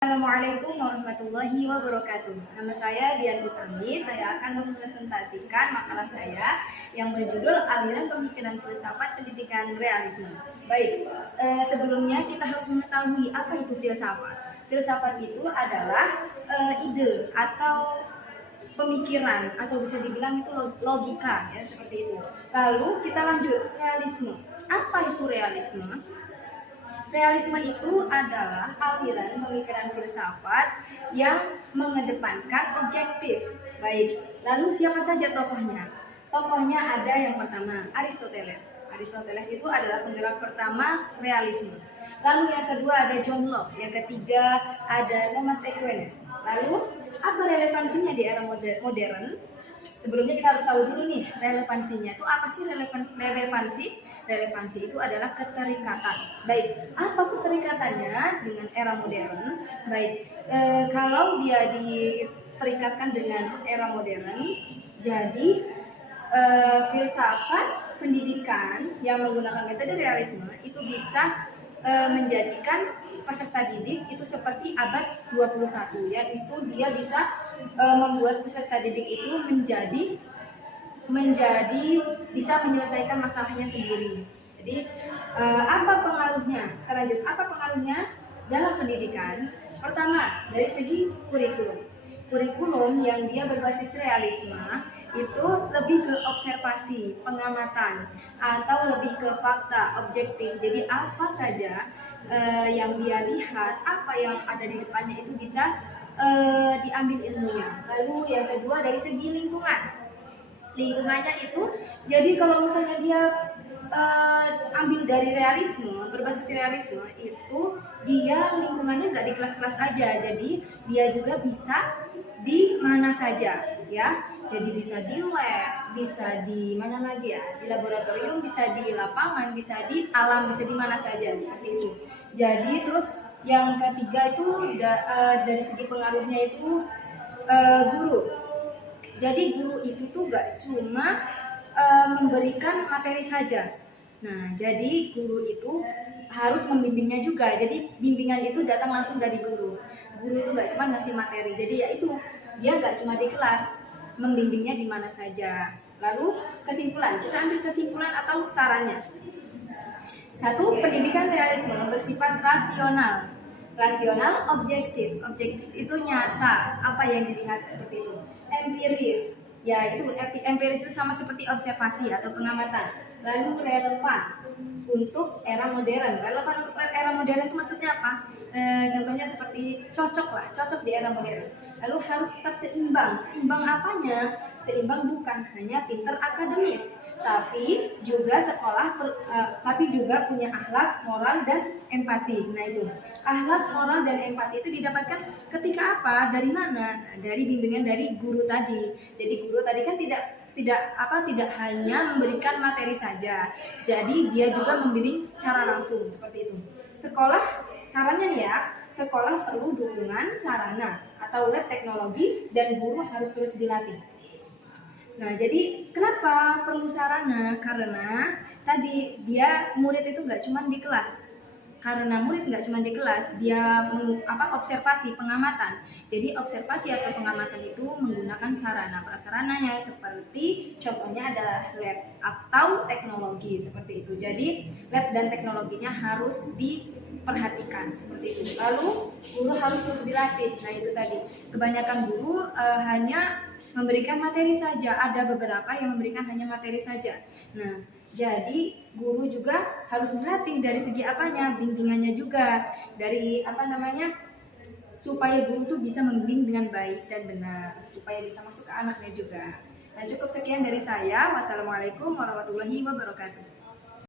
Assalamualaikum warahmatullahi wabarakatuh. Nama saya Dian Utami. Saya akan mempresentasikan makalah saya yang berjudul Aliran Pemikiran Filsafat Pendidikan Realisme. Baik, sebelumnya kita harus mengetahui apa itu filsafat. Filsafat itu adalah ide atau pemikiran atau bisa dibilang itu logika ya seperti itu. Lalu kita lanjut realisme. Apa itu realisme? Realisme itu adalah aliran pemikiran filsafat yang mengedepankan objektif. Baik, lalu siapa saja tokohnya? Tokohnya ada yang pertama, Aristoteles. Aristoteles itu adalah penggerak pertama realisme. Lalu yang kedua ada John Locke, yang ketiga ada Thomas Aquinas. Lalu apa relevansinya di era modern? Sebelumnya kita harus tahu dulu nih relevansinya itu apa sih relevansi? Relevansi itu adalah keterikatan. Baik, apa keterikatannya dengan era modern? Baik, kalau dia diterikatkan dengan era modern, jadi filsafat pendidikan yang menggunakan metode realisme itu bisa menjadikan peserta didik itu seperti abad 21, yaitu dia bisa membuat peserta didik itu menjadi bisa menyelesaikan masalahnya sendiri. Jadi apa pengaruhnya? Lanjut, apa pengaruhnya dalam pendidikan? Pertama, dari segi kurikulum. Kurikulum yang dia berbasis realisme itu lebih ke observasi, pengamatan, atau lebih ke fakta, objektif. Jadi apa saja yang dia lihat, apa yang ada di depannya itu bisa diambil ilmunya. Lalu yang kedua dari segi lingkungan. Lingkungannya itu, jadi kalau misalnya dia ambil dari realisme, berbasis realisme itu dia lingkungannya nggak di kelas-kelas aja, jadi dia juga bisa di mana saja ya. Jadi bisa di lab, bisa di mana lagi ya, di laboratorium, bisa di lapangan, bisa di alam, bisa di mana saja seperti itu. Jadi terus yang ketiga itu dari segi pengaruhnya itu guru. Jadi guru itu tuh gak cuma memberikan materi saja. Nah, jadi guru itu harus membimbingnya juga. Jadi bimbingan itu datang langsung dari guru. Guru itu gak cuma ngasih materi. Jadi ya itu, dia gak cuma di kelas, membimbingnya di mana saja. Lalu kesimpulan, kita ambil kesimpulan atau sarannya. Satu, pendidikan realisme bersifat rasional. Rasional, objektif. Objektif itu nyata, apa yang dilihat seperti itu. Empiris, ya itu empiris itu sama seperti observasi atau pengamatan. Lalu relevan untuk era modern. Relevan untuk era modern itu maksudnya apa? Contohnya seperti cocok di era modern. Lalu harus tetap seimbang. Seimbang apanya? Seimbang bukan hanya pinter akademis, tapi juga tapi juga punya akhlak, moral, dan empati. Nah itu, akhlak, moral, dan empati itu didapatkan ketika apa? Dari mana? Nah, dari bimbingan dari guru tadi. Jadi guru tadi kan tidak hanya memberikan materi saja. Jadi dia juga membimbing secara langsung seperti itu. Sekolah, sarannya nih ya, sekolah perlu dukungan sarana atau lab teknologi dan guru harus terus dilatih. Nah, jadi kenapa perlu sarana? Karena tadi dia murid itu nggak cuma di kelas. Karena murid nggak cuma di kelas, dia observasi, pengamatan. Jadi observasi atau pengamatan itu menggunakan sarana. Prasarananya seperti contohnya adalah lab atau teknologi seperti itu. Jadi lab dan teknologinya harus diperhatikan seperti itu. Lalu guru harus terus dilatih. Nah itu tadi, kebanyakan guru hanya memberikan materi saja, ada beberapa yang memberikan hanya materi saja. Nah, jadi guru juga harus dilatih dari segi apanya, bimbingannya juga, dari supaya guru tuh bisa membimbing dengan baik dan benar, supaya bisa masuk ke anaknya juga. Nah, cukup sekian dari saya. Wassalamualaikum warahmatullahi wabarakatuh.